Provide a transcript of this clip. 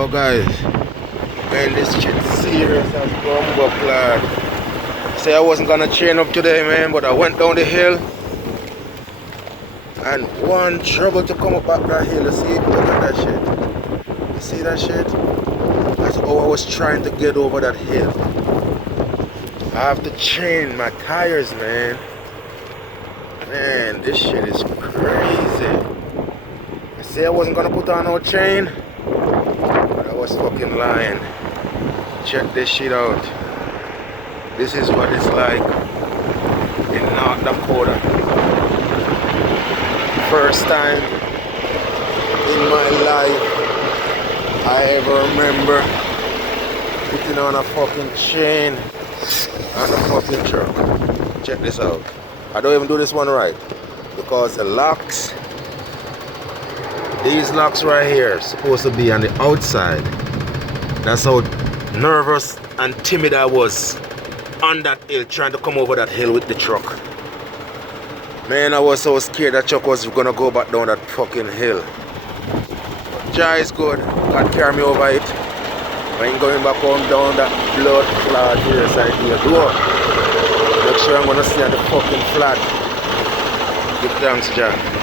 Yo guys, man, this shit serious as bumbo clad. Say I wasn't gonna chain up today, man, but I went down the hill and one trouble to come up back that hill. You see, look at that shit. You see that shit? That's how I was trying to get over that hill. I have to chain my tires, man. Man, this shit is crazy. I say I wasn't gonna put on no chain, but I was fucking lying. Check this shit out. This is what it's like in North Dakota. First time in my life I ever remember putting on a fucking chain on a fucking truck. Check this out. I don't even do this one right because the locks, these locks right here, supposed to be on the outside. That's how nervous and timid I was on that hill, trying to come over that hill with the truck. Man, I was so scared that truck was gonna go back down that fucking hill. But Jah is good. God carry me over it. I ain't going back on down that blood clot here side here door. Make sure I'm gonna stay on the fucking flat. Give thanks, Jah.